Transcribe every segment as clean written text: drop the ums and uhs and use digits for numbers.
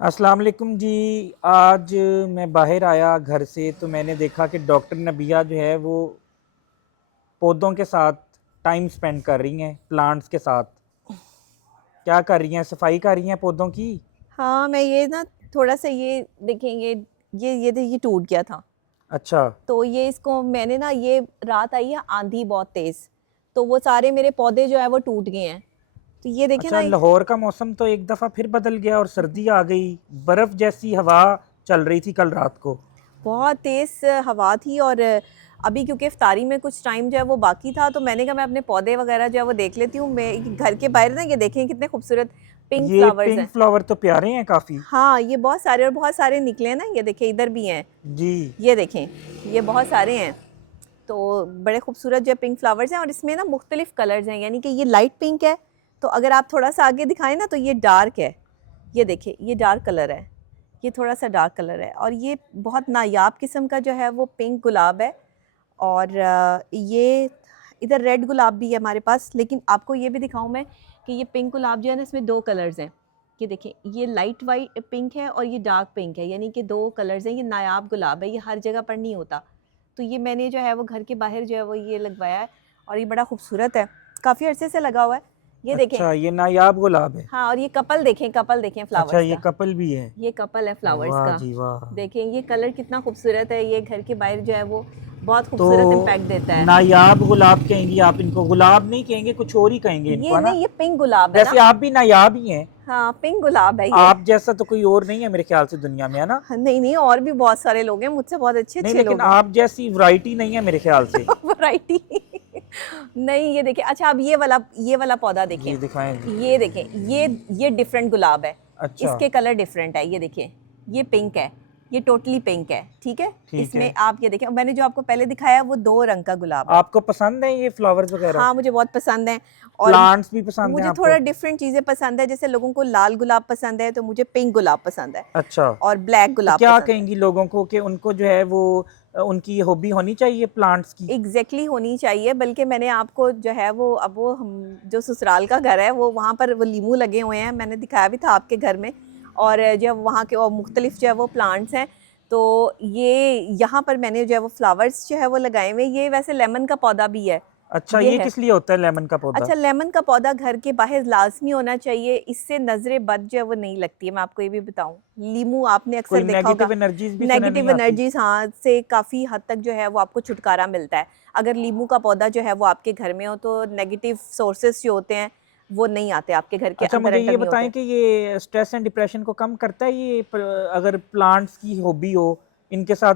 अस्सलाम वालेकुम जी। आज मैं बाहर आया घर से तो मैंने देखा कि डॉक्टर नबिया जो है वो पौधों के साथ टाइम स्पेंड कर रही हैं, प्लांट्स के साथ। क्या कर रही हैं? सफाई कर रही हैं पौधों की। हाँ, मैं ये ना थोड़ा-सा ये देखें ये टूट गया था। अच्छा। तो ये इसको मैंने ना ये रात आई है आँधी बहुत तेज़, तो वो सारे मेरे पौधे जो है वो टूट गए हैं। तो ये देखें अच्छा, ना लाहौर का मौसम तो एक दफ़ा फिर बदल गया और सर्दी आ गई। बर्फ़ जैसी हवा चल रही थी कल रात को। बहुत तेज़ हवा थी और अभी क्योंकि इफ्तारी में कुछ टाइम जो है वो बाकी था, तो मैंने कहा मैं अपने पौधे वगैरह जो है वो देख लेती हूँ। मैं घर के बाहर ना ये देखें कितने खूबसूरत पिंक ये फ्लावर्स पिंक हैं। फ्लावर तो प्यारे हैं काफ़ी। हाँ, ये बहुत सारे और बहुत सारे निकले हैं ना, ये देखें इधर भी हैं। जी। ये देखें, ये बहुत सारे हैं। तो बड़े खूबसूरत जो पिंक फ्लावर्स हैं और इसमें ना मुख्तलिफ कलर्स हैं, यानी कि ये लाइट पिंक है। तो अगर आप थोड़ा सा आगे दिखाएं ना तो ये डार्क है। ये देखिए ये डार्क कलर है, ये थोड़ा सा डार्क कलर है और ये बहुत नायाब किस्म का जो है वो पिंक गुलाब है। और ये इधर रेड गुलाब भी है हमारे पास, लेकिन आपको ये भी दिखाऊं मैं कि ये पिंक गुलाब जो है ना इसमें दो कलर्स हैं। ये देखिए ये लाइट वाइट पिंक है और ये डार्क पिंक है, यानी कि दो कलर्स हैं। ये नायाब गुलाब है, ये हर जगह पर नहीं होता। तो ये मैंने जो है वो घर के बाहर जो है वो ये लगवाया है और ये बड़ा खूबसूरत है, काफ़ी अरसे से लगा हुआ है। ये देखें। अच्छा, ये नायाब गुलाब है। हाँ, और ये कपल देखें अच्छा, फ्लावर्स ये का। कपल भी है। ये कपल है फ्लावर्स वाह का। जी वाह। देखें ये कलर कितना खूबसूरत है, ये घर के बाहर जो है वो बहुत तो खूबसूरत इम्पैक्ट देता है। नायाब गुलाब कहेंगी आप इनको? गुलाब नहीं कहेंगे, कुछ और ही कहेंगे इनको, ये है ना? नहीं, ये पिंक गुलाब है ना। वैसे आप भी नायाब ही हैं। हाँ, पिंक गुलाब है ये। आप जैसा तो कोई और नहीं है मेरे ख्याल से दुनिया में, है ना? हाँ, नहीं नहीं, और भी बहुत सारे लोग हैं, मुझसे बहुत अच्छे नहीं, अच्छे लेकिन लोग हैं। आप जैसी वैरायटी नहीं है मेरे ख्याल से। वैरायटी नहीं, ये देखिए। अच्छा, अब ये वाला पौधा देखें। जी दिखाएं जी। ये देखें, ये डिफरेंट गुलाब है। अच्छा। इसके कलर डिफरेंट है। ये देखिए, ये पिंक है, ये टोटली पिंक है, ठीक है। ठीक है। इसमें आप ये देखें, मैंने जो आपको पहले दिखाया वो दो रंग का गुलाब है। आपको पसंद है ये फ्लावर्स वगैरह? हाँ, मुझे बहुत पसंद है। और प्लांट्स भी पसंद हैं मुझे आपको? थोड़ा डिफरेंट चीज़ें पसंद है, जैसे लोगों को लाल गुलाब पसंद है तो मुझे पिंक गुलाब पसंद है अच्छा। और ब्लैक तो गुलाब क्या पसंद है। कहेंगी लोगों को कि उनको जो है वो उनकी हॉबी होनी चाहिए प्लांट्स की? एग्जैक्टली होनी चाहिए, बल्कि मैंने आपको जो है वो अब वो हम जो ससुराल का घर है वो वहाँ पर वो लीमू लगे हुए हैं, मैंने दिखाया भी था आपके घर में। और जो वहाँ के और मुख्तलिफ जो है वो प्लांट्स हैं। तो ये यहाँ पर मैंने जो है वो फ्लावर्स जो है वो लगाए हुए हैं। ये वैसे लेमन का पौधा भी है। अच्छा, ये ये है। किस लिए होता है लेमन का पौधा? अच्छा, लेमन का पौधा घर के बाहर लाज़मी होना चाहिए, इससे नज़रें बद जो है वो नहीं लगती है। मैं आपको ये भी बताऊँ, लीमू आपने अक्सर कोई देखा होगा। नेगेटिव एनर्जीज भी तो नहीं नेगेटिव आती? एनर्जीज़, हाँ, से काफ़ी हद तक जो है वो आपको छुटकारा मिलता है। अगर लीमू का पौधा जो है वो आपके घर में हो तो नेगेटिव सोर्सेज़ जो होते हैं वो नहीं आते, आपके घर के अच्छा, अंदर मुझे एंटर ये नहीं बताएं होते। कि ये स्ट्रेस एंड डिप्रेशन को कम करता है ये अगर प्लांट्स की हॉबी हो, इनके साथ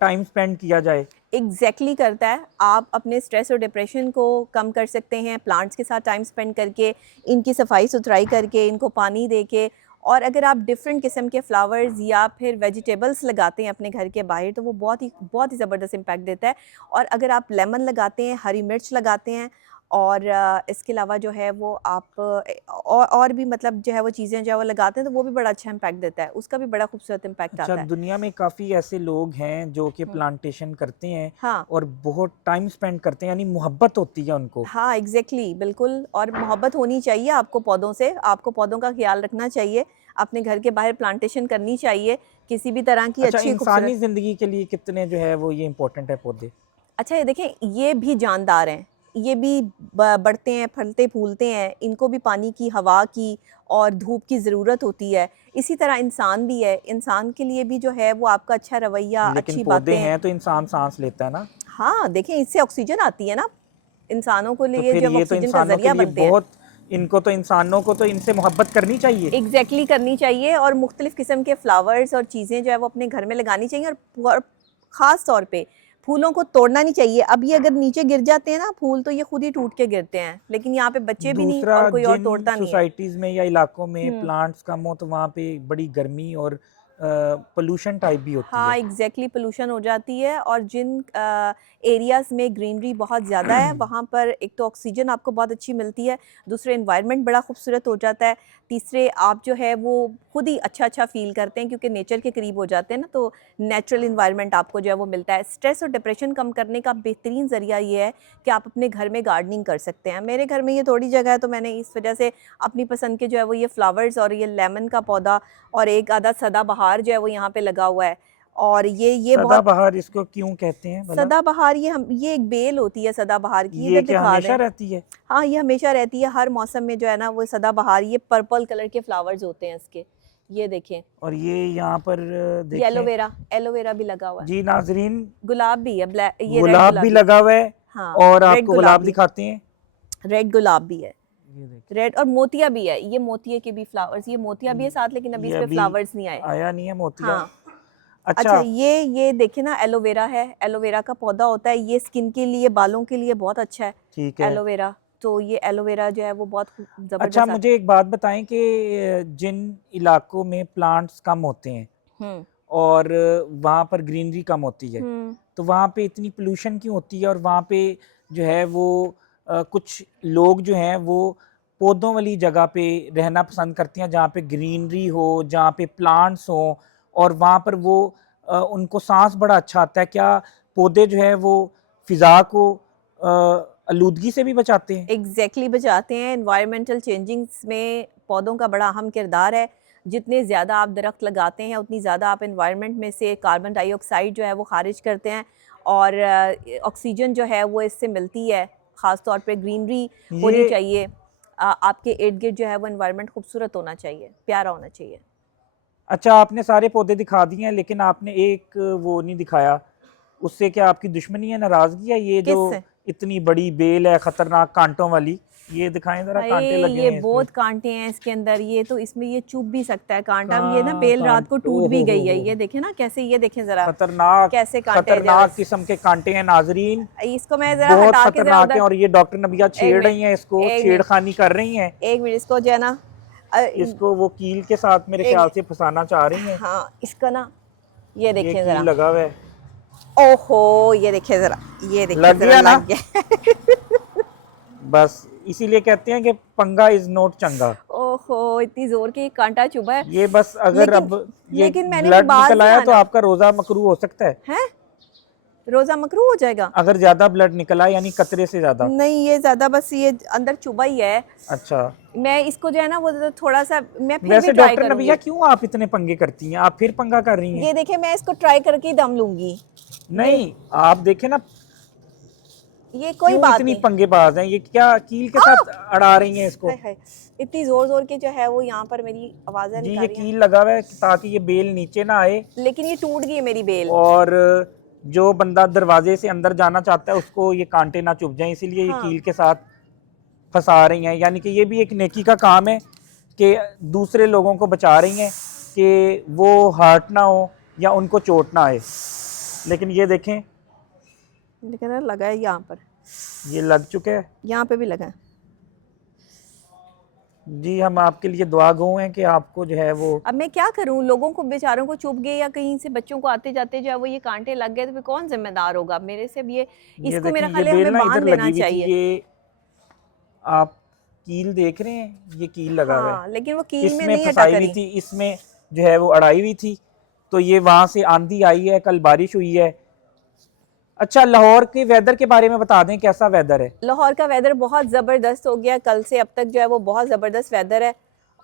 टाइम स्पेंड किया जाए? एग्जैक्टली करता है। आप अपने स्ट्रेस और डिप्रेशन को कम कर सकते हैं प्लांट्स के साथ टाइम स्पेंड करके, इनकी सफाई सुथराई करके, इनको पानी दे के। और अगर आप डिफरेंट किस्म के फ्लावर्स या फिर वेजिटेबल्स लगाते हैं अपने घर के बाहर तो वो बहुत ही ज़बरदस्त इम्पैक्ट देता है। और अगर आप लेमन लगाते हैं, हरी मिर्च लगाते हैं और इसके अलावा जो है वो आप और भी मतलब जो है वो चीज़ें जो है वो लगाते हैं तो वो भी बड़ा अच्छा इम्पैक्ट देता है, उसका भी बड़ा खूबसूरत इम्पैक्ट अच्छा, आता है। दुनिया में काफ़ी ऐसे लोग हैं जो कि प्लांटेशन करते हैं हाँ और बहुत टाइम स्पेंड करते हैं, यानी मोहब्बत होती है उनको। हाँ, एग्ज़ैक्टली, बिल्कुल। और मोहब्बत होनी चाहिए आपको पौधों से, आपको पौधों का ख़्याल रखना चाहिए, अपने घर के बाहर प्लांटेशन करनी चाहिए, किसी भी तरह की अच्छा, अच्छी इंसानी खूबसूरत। ज़िंदगी के लिए कितने जो है वो ये इम्पोर्टेंट है पौधे? अच्छा, ये देखें, ये भी जानदार हैं, ये भी बढ़ते हैं, फलते फूलते हैं, इनको भी पानी की, हवा की और धूप की ज़रूरत होती है। इसी तरह इंसान भी है, इंसान के लिए भी जो है वो आपका अच्छा रवैया, लेकिन अच्छी पौधे बातें। हैं तो इंसान सांस लेता है ना? हाँ, देखें इससे ऑक्सीजन आती है ना, इंसानों को तो लिए फिर जब ये तो ऑक्सीजन का इंसानों के ज़रिया लिए बनते हैं। बहुत, इनको तो इंसानों को तो इनसे मोहब्बत करनी चाहिए। एग्जैक्टली करनी चाहिए और मुख्तलिफ़ किस्म के फ्लावर्स और चीज़ें जो है वो अपने घर में लगानी चाहिए। और ख़ास तौर पे फूलों को तोड़ना नहीं चाहिए। अब ये अगर नीचे गिर जाते हैं ना फूल तो ये खुद ही टूट के गिरते हैं, लेकिन यहाँ पे बच्चे भी नहीं दूसरा, और कोई और जिन तोड़ता नहीं है। सोसाइटीज़ में या इलाकों में हम्म। प्लांट्स कम हो तो वहाँ पे बड़ी गर्मी और पोल्यूशन टाइप भी होती हाँ है। एग्जैक्टली पोल्यूशन हो जाती है, और जिन एरियाज़ में ग्रीनरी बहुत ज़्यादा है वहाँ पर एक तो ऑक्सीजन आपको बहुत अच्छी मिलती है, दूसरे इन्वायरमेंट बड़ा खूबसूरत हो जाता है, तीसरे आप जो है वो खुद ही अच्छा अच्छा फील करते हैं क्योंकि नेचर के करीब हो जाते हैं ना, तो नेचुरल इन्वायरमेंट आपको जो है वो मिलता है। स्ट्रेस और डिप्रेशन कम करने का बेहतरीन ज़रिया ये है कि आप अपने घर में गार्डनिंग कर सकते हैं। मेरे घर में ये थोड़ी जगह है तो मैंने इस वजह से अपनी पसंद के जो है वो ये फ्लावर्स और ये लेमन का पौधा और एक आधा सदाबहार जो है वो यहाँ पे लगा हुआ है। और ये बहुत सदाबहार इसको क्यों कहते हैं भला? सदाबहार, ये एक बेल होती है सदाबहार की, ये इधर क्या दिखा हमेशा दें। रहती है? हाँ ये हमेशा रहती है, हर मौसम में जो है ना वो सदाबहार, ये पर्पल कलर के फ्लावर्स होते हैं इसके, ये देखें। और ये यहाँ पर ये देखें एलोवेरा, एलोवेरा भी लगा हुआ है, जी नाजरीन, गुलाब भी है, ब्लैक, ये रेड गुलाब भी गुलाबी, लगा हुआ है। हाँ और रेड आपको गुलाब गुलाब भी, दिखाते हैं, रेड गुलाब भी है, ये देखिए रेड, और मोतिया भी है, ये मोतिये के भी फ्लावर्स, ये मोतिया भी है साथ, लेकिन अभी इस ये पे अभी फ्लावर्स नहीं आए। आया नहीं है मोतिया। हाँ अच्छा, अच्छा, ये देखे ना, एलोवेरा है, एलोवेरा का पौधा होता है, ये स्किन के लिए, बालों के लिए बहुत अच्छा है ठीक है। एलोवेरा। तो ये एलोवेरा जो है वो बहुत अच्छा, ज़बरदस्त आता मुझे एक बात बताएं कि जिन इलाकों में प्लांट्स कम होते हैं है। और वहाँ पर ग्रीनरी कम होती है, हम्म तो वहाँ पे इतनी पोल्यूशन क्यों होती है? और वहाँ पे जो है वो कुछ लोग जो हैं वो पौधों वाली जगह पे रहना पसंद करते हैं, जहाँ पे ग्रीनरी हो, जहाँ पे प्लांट्स हो, और वहाँ पर वो उनको सांस बड़ा अच्छा आता है। क्या पौधे जो है वो फिजा को आलूदगी से भी बचाते हैं? एग्जैक्टली बचाते हैं। इन्वायरमेंटल चेंजिंग्स में पौधों का बड़ा अहम किरदार है। जितने ज़्यादा आप दरख्त लगाते हैं उतनी ज़्यादा आप इन्वायरमेंट में से कार्बन डाइऑक्साइड जो है वो खारिज करते हैं, और ऑक्सीजन जो है वो इससे मिलती है। ख़ास तौर पे ग्रीनरी होनी ये चाहिए, आपके इर्द गिर्द जो है वो इन्वायरमेंट खूबसूरत होना चाहिए, प्यारा होना चाहिए। अच्छा, आपने सारे पौधे दिखा दिए हैं, लेकिन आपने एक वो नहीं दिखाया। उससे क्या आपकी दुश्मनी है, नाराजगी है? ये जो किससे? इतनी बड़ी बेल है खतरनाक कांटों वाली, ये दिखाएं जरा, हाय, कांटे लगे ये हैं इस पे। बहुत कांटे हैं इसके अंदर, ये तो इसमें ये चुभ भी सकता है कांटा। ये ना कहाँ बेल रात को कांट, टूट ओ भी गई है, हो, ये देखें ना कैसे, ये देखें ज़रा खतरनाक, कैसे कांटे हैं खतरनाक जबरदस्त। किस्म के कांटे हैं नाजरीन, इसको मैं ज़रा बहुत हटा के ज़रा खतरनाक उधर, हैं। और ये डॉक्टर नबिया एक छेड़ मिनट, रही हैं इसको, एक मिनट, छेड़खानी कर रही हैं एक मिनट, इसको जो है ना इसको। वो कील के साथ मेरे एक ख्याल मिनट, से फंसाना चाह रही हैं। हाँ इसका ना, ये ये देखें कील ज़रा, लगा हुआ है, ओहो ये देखें ज़रा, ये देखें लग ज़रा गया ना? लग गया। बस इसीलिए कहते हैं कि पंगा इज नोट चंगा। ओहो इतनी जोर की कांटा चुभा है। ये बस अगर लेकिन अब ये लेकिन मैंने भी ब्लड बाज निकल नहीं आया तो आना आपका रोजा मकरू हो सकता है। है, रोज़ा मकरू हो जाएगा? अगर ज्यादा ब्लड निकल आए, यानी कतरे से ज्यादा। नहीं ये ज़्यादा, बस ये अंदर चुभा ही है। अच्छा, मैं इसको जो है ना वो थोड़ा सा, मैं फिर भी वैसे ट्राई डॉक्टर करूंगी। नबिया क्यों आप इतने पंगे करती हैं? आप फिर पंगा कर रही हैं। ये देखिए मैं इसको ट्राई करके ही दम लूंगी। ये नहीं, आप देखें ना, ये कोई क्यों बात इतनी नहीं। पंगेबाज हैं? ये क्या कील के साथ अड़ा रही हैं इसको? हाय हाय, इतनी जोर जोर के जो है वो यहाँ पर मेरी आवाज़ें जी, निकाल ये रही हैं, कील लगा हुआ है ताकि ये बेल नीचे ना आए, लेकिन ये टूट गई है मेरी बेल। और जो बंदा दरवाजे से अंदर जाना चाहता है उसको ये कांटे ना चुभ जाएं, इसीलिए ये हाँ कील के साथ फंसा रही हैं। यानी कि ये भी एक नेकी का काम है कि दूसरे लोगों को बचा रही हैं कि वो हर्ट ना हो या उनको चोट ना आए। लेकिन ये देखें, लेकिन ना लगा है यहाँ पर, ये लग चुके हैं। यहाँ पे भी लगा है। जी, हम आपके लिए दुआ गो हैं कि आपको जो है वो, अब मैं क्या करूँ, लोगों को बेचारों को चुभ गए या कहीं से बच्चों को आते जाते जो है वो ये कांटे लग गए तो फिर कौन जिम्मेदार होगा मेरे से? अब ये ये इसको मेरा देखें, ये ख्याल है बेल हमें ना बांध इधर देना लगी हुई थी। चाहिए। ये आप कील देख रहे हैं, ये कील लगा हुआ है, हाँ लेकिन वो कील में इसमें नहीं अटक फंसाई हुई रही। थी, इसमें जो है वो अड़ाई हुई थी। तो ये वहां से आंधी आई है, कल बारिश हुई है। अच्छा, लाहौर के वेदर के बारे में बता दें, कैसा वेदर है? लाहौर का वेदर बहुत ज़बरदस्त हो गया, कल से अब तक जो है वो बहुत ज़बरदस्त वेदर है,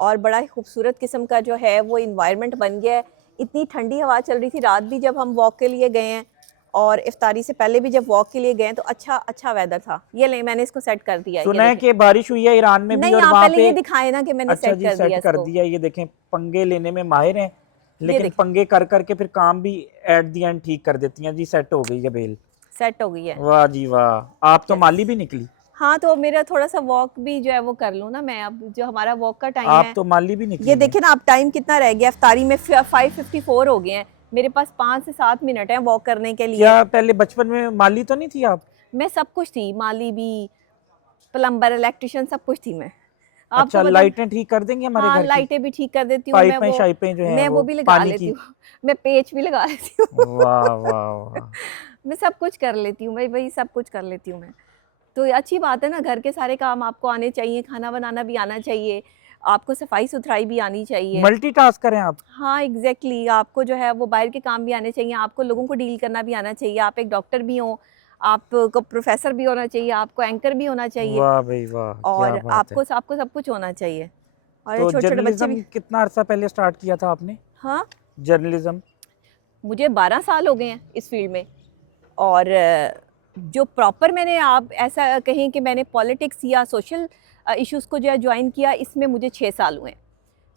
और बड़ा ही खूबसूरत किस्म का जो है वो इन्वायरमेंट बन गया है। इतनी ठंडी हवा चल रही थी रात भी जब हम वॉक के लिए गए हैं, और इफ्तारी से पहले भी जब वॉक के लिए गए हैं, तो अच्छा अच्छा वेदर था। ये ले मैंने इसको सेट कर दिया है, ये सुना है देखें। कि बारिश हुई है ईरान में भी, नहीं और आप वहां पहले पे। ये दिखाए ना कि मैंने अच्छा सेट जी, कर दिया सेट कर इसको। दिया। ये देखें, पंगे लेने में माहिर हैं, ये लेकिन देखें पंगे कर करके फिर काम भी एट दी एंड ठीक कर देती हैं। जी, सेट हो गई है बेल। सेट हो गई है। वाह जी वाह, आप तो Yes. माली भी निकली। हाँ तो मेरा थोड़ा सा वॉक भी जो है वो कर लूँ ना मैं, अब जो हमारा वॉक का टाइम आप है। तो माली भी निकली ये हैं। देखिए ना, अब टाइम कितना रह गया, इफ्तारी में 5:54 हो गए हैं, मेरे पास 5 से 7 मिनट हैं वॉक करने के लिए। क्या पहले बचपन में माली तो नहीं थी आप? मैं सब कुछ थी, माली भी, प्लम्बर, इलेक्ट्रिशियन, सब कुछ थी मैं। आपको अच्छा, पता, लाइटें ठीक कर देंगे हमारे हाँ घर की? लाइटें भी ठीक कर देती हूँ मैं, पाइपें वो शाइपें जो है मैं वो भी लगा पानी लेती की? हूँ मैं पेच भी लगा लेती हूँ वाह वाह वाह। मैं सब कुछ कर लेती हूँ भाई भाई, सब कुछ कर लेती हूँ मैं। तो ये अच्छी बात है ना, घर के सारे काम आपको आने चाहिए, खाना बनाना भी आना चाहिए, आपको सफाई सुथराई भी आनी चाहिए। मल्टीटास्कर हैं आप? हाँ एग्जैक्टली, आपको जो है वो बाहर के काम भी आने चाहिए, आपको लोगों को डील करना भी आना चाहिए, आप एक डॉक्टर भी हो, आपको प्रोफेसर भी होना चाहिए, आपको एंकर भी होना चाहिए, वाह भाई वाह, क्या और बात है। आपको सब कुछ होना चाहिए। और ये तो छोटे छोटे बच्चे भी। जर्नलिज्म कितना अरसा पहले स्टार्ट किया था आपने? हाँ, जर्नलिज्म? मुझे 12 साल हो गए हैं इस फील्ड में। और जो प्रॉपर मैंने, आप ऐसा कहें कि मैंने पॉलिटिक्स या सोशल इश्यूज़ को जो है ज्वाइन किया, इसमें मुझे 6 साल हुए हैं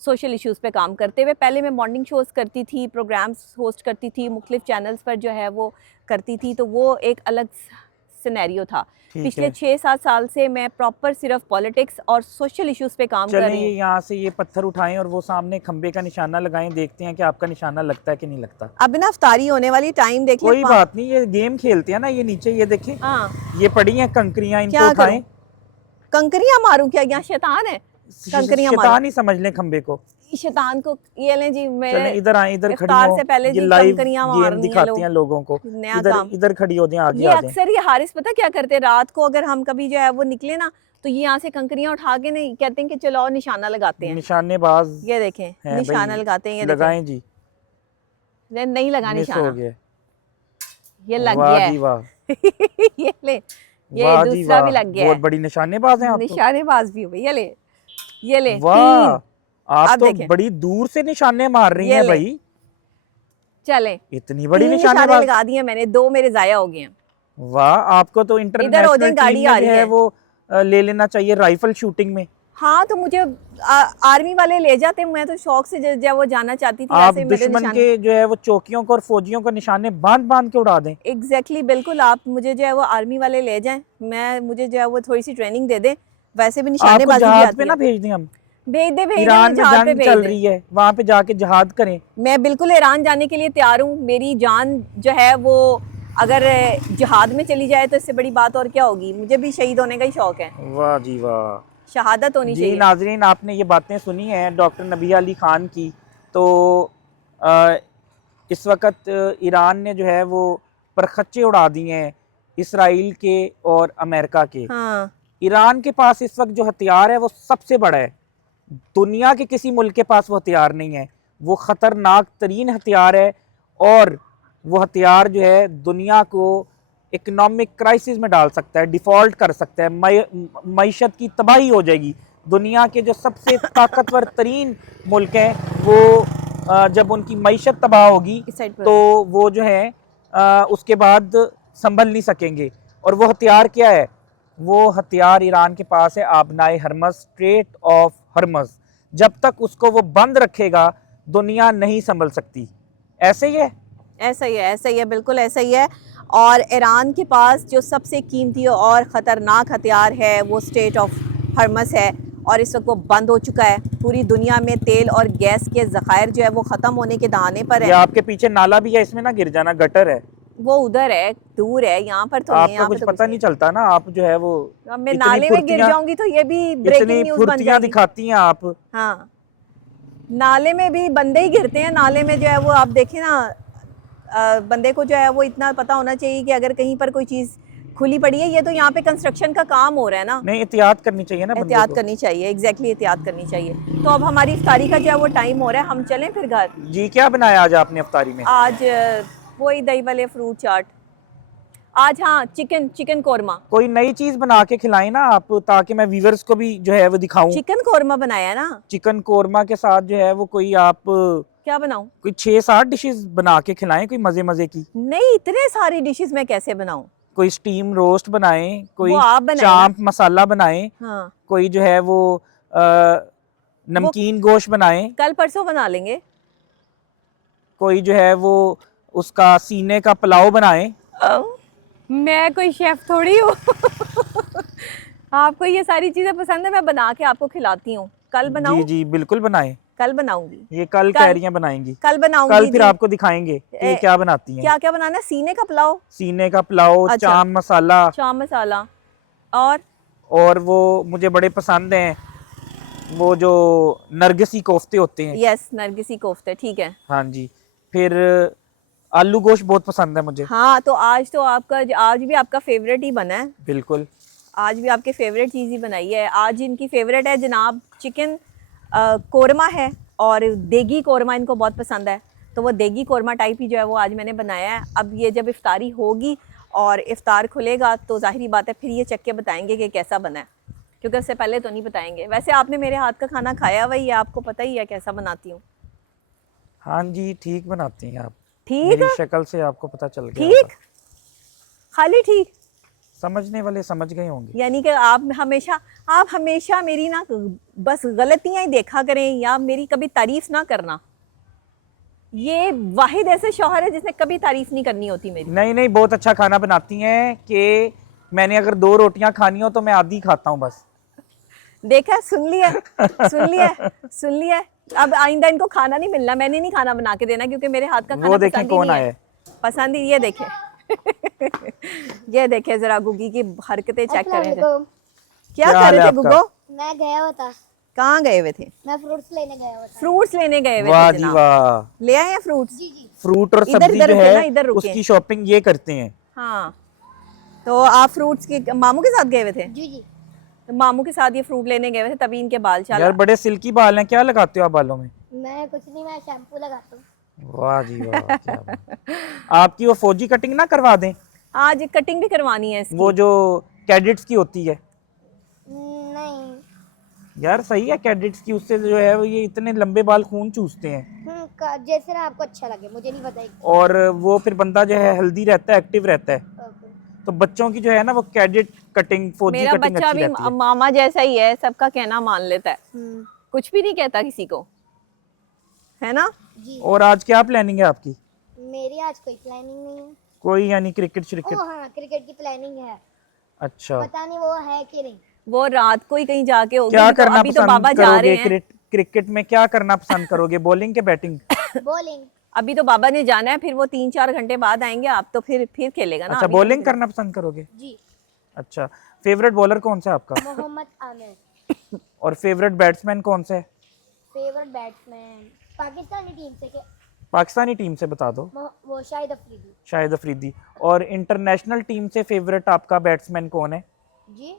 सोशल इश्यूज़ पे काम करते हुए। पहले मैं मॉर्निंग शोज़ करती थी, प्रोग्राम्स होस्ट करती थी, मुख्तलिफ चैनल्स पर जो है वो करती थी, तो वो एक अलग सिनेरियो था। ठीक पिछले है। 6-7 साल से मैं प्रॉपर सिर्फ पॉलिटिक्स और सोशल इश्यूज़ पे काम कर चलें, रही ये हूँ। यहाँ से ये पत्थर उठाएं और वो सामने खंबे का निशाना लगाएं, देखते हैं कि आपका निशाना लगता है कि नहीं लगता। अब ना अफ्तारी होने वाली, टाइम देख कोई लें। बात नहीं, ये गेम खेलते हैं ना। ये नीचे ये देखें, हाँ, ये पड़ी हैं कंकरियां, इनको क्या उठाएं। करूँ, कंकरियाँ मारूं क्या? यहाँ शैतान है, कंकरियाँ मारूं? शैतान ही समझ लें खंबे को। शैतान को ये लें जी, मेरे चलें इधर आए, इधर खड़ी इफ्तार हो। से पहले ये जी लाइव कंकरियाँ गेम मारनी है दिखाती लोग, हैं लोगों को। नया इधर काम। इधर खड़ी हो जाएं, आगे ये आ जाएं। अक्सर ये हारिस पता क्या करते हैं, रात को अगर हम कभी जो है वो निकले ना, तो ये यहाँ से कंकरियाँ उठा के नहीं, कहते हैं कि चलो और निशाना लगाते हैं। निशानेबाज ये देखें, हैं निशाना भाई, लगाते हैं, ये देखें। लगाएं जी। नहीं लगा मिस हो निशाना, गया। ये लग वाह गया जी है वाह, ये ले, ये वाह जी दूसरा वाह, भी लग गया बहुत है। बड़ी निशानेबाज हैं आप तो। निशानेबाज भी हो गई, ये ले वाह, 3। आप अब तो देखें, बड़ी दूर से निशाने मार रही ये हैं ले, भाई। चले इतनी बड़ी 3 निशाने निशानेबाज। लगा दिए मैंने, 2 मेरे जाया हो गए हैं। वाह, आपको तो इधर हो इंटरनेशनल जाए, टीम गाड़ी में आ जो रही है है। वो ले लेना चाहिए राइफल शूटिंग में। हाँ तो मुझे आर्मी वाले ले जाते, मैं तो शौक से जब वो जाना चाहती थी, आप वैसे मेरे दुश्मन निशाने। के जो है वो चौकियों को और फौजियों को निशाने बांध बांध के उड़ा दें। एग्जैक्टली बिल्कुल, आप मुझे जो है वो आर्मी वाले ले जाएं, मुझे जो है वो थोड़ी सी ट्रेनिंग दे दें, वैसे भी आपको निशानेबाजी भी जहाज पे आती ना है। भेज दें हम? भेज दे मैं ईरान में जहाज पे जंग भेज चल दे। रही है, वहां पे जाके जहाद करें। मैं बिल्कुल ईरान जाने के लिए तैयार हूँ, मेरी जान जो है वो अगर जिहाद में चली जाए तो इससे बड़ी बात और क्या होगी। मुझे भी शहीद होने का ही शौक है, वाह जी वाह। शहादत होनी जी चाहिए। नाजरीन, आपने ये बातें सुनी हैं डॉक्टर नबिया अली ख़ान की। तो अ, इस वक्त ईरान ने जो है वो परखच्चे उड़ा दिए हैं इसराइल के और अमेरिका के। हाँ, ईरान के पास इस वक्त जो हथियार है वो सबसे बड़ा है, दुनिया के किसी मुल्क के पास वो हथियार नहीं है। वो ख़तरनाक तरीन हथियार है, और वो हथियार जो है दुनिया को इकोनॉमिक क्राइसिस में डाल सकता है, डिफ़ॉल्ट कर सकता है, मईशत की तबाही हो जाएगी। दुनिया के जो सबसे ताकतवर तरीन मुल्क हैं वो जब उनकी मईशत तबाह होगी इस साइड पर तो वो जो है उसके बाद संभल नहीं सकेंगे। और वो हथियार क्या है? वो हथियार ईरान के पास है आबनाए हरमज़, स्ट्रेट ऑफ हरमज़। जब तक उसको वो बंद रखेगा दुनिया नहीं संभल सकती। ऐसे ही है, ऐसा ही है, ऐसा ही है, बिल्कुल ऐसा ही है। और ईरान के पास जो सबसे कीमती और ख़तरनाक हथियार है वो स्टेट ऑफ हरमस है, और इस वक्त वो बंद हो चुका है। पूरी दुनिया में तेल और गैस के ज़खायर जो है वो ख़त्म होने के दहाने पर ये है। आपके पीछे नाला भी है, इसमें ना गिर जाना, गटर है। वो उधर है, दूर है, यहाँ पर तो नहीं है, आपका यहाँ पे कुछ तो पता नहीं चलता ना, आप जो है वो अब मैं इतनी नाले में गिर फुर्तियां जाऊंगी तो ये भी ब्रेकिंग न्यूज़ बन जाएगी। दिखाती हैं आप। हाँ, नाले में भी बंदे ही गिरते हैं, नाले में जो है वो आप देखें ना, बंदे को जो है वो इतना पता होना चाहिए कि अगर कहीं पर कोई चीज़ खुली पड़ी है, ये तो यहाँ पे कंस्ट्रक्शन का काम हो रहा है ना, नहीं, एहतियात करनी चाहिए ना बंदे एहतियात को। करनी चाहिए, एग्जैक्टली एहतियात करनी चाहिए। तो अब हमारी इफ्तारी का जो है वो टाइम हो रहा है, हम चलें फिर घर। जी, क्या बनाया आज आपने इफ्तारी में? आज वही दही वाले फ्रूट चाट आज, हाँ चिकन कोरमा। कोई नई चीज बना के खिलाएं ना आप, ताकि मैं व्यूअर्स को भी जो है वो दिखाऊं। चिकन कोरमा बनाया ना। चिकन कोरमा के साथ जो है वो कोई आप क्या बनाऊं? कोई 6-7 डिशेस बना के खिलाएं, कोई मजे मजे की। नहीं, इतने सारी डिशेस मैं कैसे बनाऊं? कोई स्टीम रोस्ट बनाएं, कोई वो आप बनाएं चांप मसाला बनाएं, हाँ, कोई जो है वो नमकीन गोश्त बनाएं, कल परसों बना लेंगे। कोई जो है वो उसका सीने का पुलाव बनाएं। मैं कोई शेफ थोड़ी हूँ आपको ये सारी चीजें पसंद है, मैं बना के आपको खिलाती हूँ। कल बनाऊं? जी जी बिल्कुल बनाएं। कल बनाऊंगी, ये कल कह रही हैं बनाएंगी। कल बनाऊंगी कल फिर जी। आपको दिखाएंगे कि ये क्या बनाती हैं। क्या क्या बनाना है? सीने का पुलाव, सीने का पुलाव, अच्छा। चांप मसाला, चाट मसाला, और वो मुझे बड़े पसंद हैं वो जो नरगिसी कोफ्ते होते हैं। यस, नरगिसी कोफ्ते, ठीक है। हाँ जी। फिर आलू गोश्त बहुत पसंद है मुझे। हाँ, तो आज भी आपका फेवरेट ही बना है। बिल्कुल। आज भी आपके फेवरेट चीज़ ही बनाई है। आज इनकी फेवरेट है जनाब चिकन कोरमा है, और देगी कोरमा इनको बहुत पसंद है, तो वो देगी कोरमा टाइप ही जो है वो आज मैंने बनाया है। अब ये जब इफ्तारी होगी और इफ्तार खुलेगा तो ज़ाहिरी बात है फिर ये चख के बताएंगे कि कैसा बना है, क्योंकि उससे पहले तो नहीं बताएंगे। वैसे आपने मेरे हाथ का खाना खाया हुआ ही है, आपको पता ही है कैसा बनाती हूँ। हाँ जी, ठीक बनाती हैं आप। ठीक मेरी है? शक्ल से आपको पता चल गया ठीक, होगा। खाली ठीक। समझने वाले समझ गए होंगे। यानी कि आप हमेशा मेरी ना बस गलतियां ही देखा करें या मेरी कभी तारीफ ना करना। ये वाहिद ऐसे शौहर है जिसने कभी तारीफ नहीं करनी होती मेरी। नहीं नहीं, बहुत अच्छा खाना बनाती हैं कि मैंने अगर 2 रोटियां खानी हो तो मैं आधी खाता हूँ बस। देखा, सुन लिया सुन लिया सुन लिया। अब आइंदा इनको खाना नहीं मिलना, मैंने नहीं खाना बना के देना, क्योंकि मेरे हाथ का खाना वो देखें पसंद ही कौन नहीं आया है। है। पसंद ही, ये देखें ये देखें जरा गुग्गी की हरकतें चेक करें। अस्सलाम क्या क्या कर हाल रहे है थे आपका? गुग्गो? मैं गया हुआ था, कहाँ गए हुए थे? मैं फ्रूट्स लेने गया हुआ था। फ्रूट्स लेने गए हुए वाह थे जी जनाब। वाह। ले आए हैं फ्रूट्स? जी जी। फ्रूट और इधर सब्जी इधर जो रुके ना, है इधर रुके। उसकी शॉपिंग ये करते हैं। हाँ, तो आप फ्रूट्स के मामू के साथ गए हुए थे? जी जी। तो मामू के साथ ये फ्रूट लेने गए हुए थे, तभी इनके बाल यार चाल। बड़े सिल्की बाल हैं, क्या लगाते हो आप बालों में? मैं कुछ नहीं, मैं शैम्पू लगाता हूँ। वाह जी वाह, क्या बात। आपकी वो फौजी कटिंग ना करवा दें, आज कटिंग भी करवानी है इसकी। वो जो कैडेट्स की होती है। नहीं। यार सही है, कैडेट्स की, उससे जो है वो ये इतने लंबे बाल खून चूसते हैं, जैसे ना आपको अच्छा लगे, मुझे नहीं पता है। और वो फिर बंदा जो है हेल्दी रहता है, एक्टिव रहता है। ओके। तो बच्चों की जो है ना वो कैडेट कटिंग, फौजी मेरा कटिंग बच्चा अच्छी भी रहती है। मामा जैसा ही है, सबका कहना मान लेता है, कुछ भी नहीं कहता किसी को, है ना? जी। और आज क्या प्लानिंग है आपकी? मेरी आज कोई प्लानिंग नहीं है। कोई यानी क्रिकेट श्रिकेट? ओह हाँ, क्रिकेट की प्लानिंग है। अच्छा, पता नहीं वो है कि नहीं। वो रात को ही कहीं जाके होगी। क्या तो करना अभी तो बाबा पसंद जा रहे करोगे हैं। क्रिकेट में? क्या करना पसंद करोगे, बॉलिंग के बैटिंग? बॉलिंग। अभी तो बाबा ने जाना है, फिर वो 3-4 घंटे बाद आएंगे, आप तो फिर खेलेगा ना। अच्छा, अभी तो बॉलिंग फिर- करना पसंद करोगे? जी। अच्छा, फेवरेट बॉलर कौन सा है आपका? मोहम्मद आमिर। और फेवरेट बैट्समैन कौन सा है? फेवरेट बैट्समैन पाकिस्तानी टीम से के पाकिस्तानी टीम से बता दो। वो शाहिद अफरीदी। शाहिद अफरीदी। और इंटरनेशनल टीम से फेवरेट आपका बैट्समैन कौन है? जी,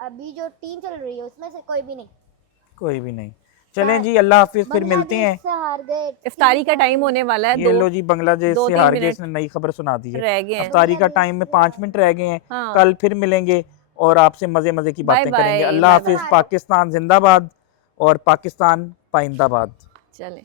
अभी जो टीम चल रही है उसमें से कोई भी नहीं। कोई भी नहीं। चलें जी, अल्लाह हाफिज, फिर मिलते हैं। बांग्लादेश से हार गए। इफ्तारी का टाइम होने वाला है। ये लो जी, बांग्लादेश से 2-3 हार गए, मिनट इसने नई खबर सुना दी है। रह गए हैं। इफ्तारी का टाइम में 5 मिनट रह गए हैं। हाँ। कल फिर मिलेंगे और आपसे मजे मजे की बाय बातें बाय, करेंगे। अल्लाह बाय हाफिज। बाय। पाकिस्तान जिंदाबाद और पाकिस्तान पाइंदाबाद। चलें।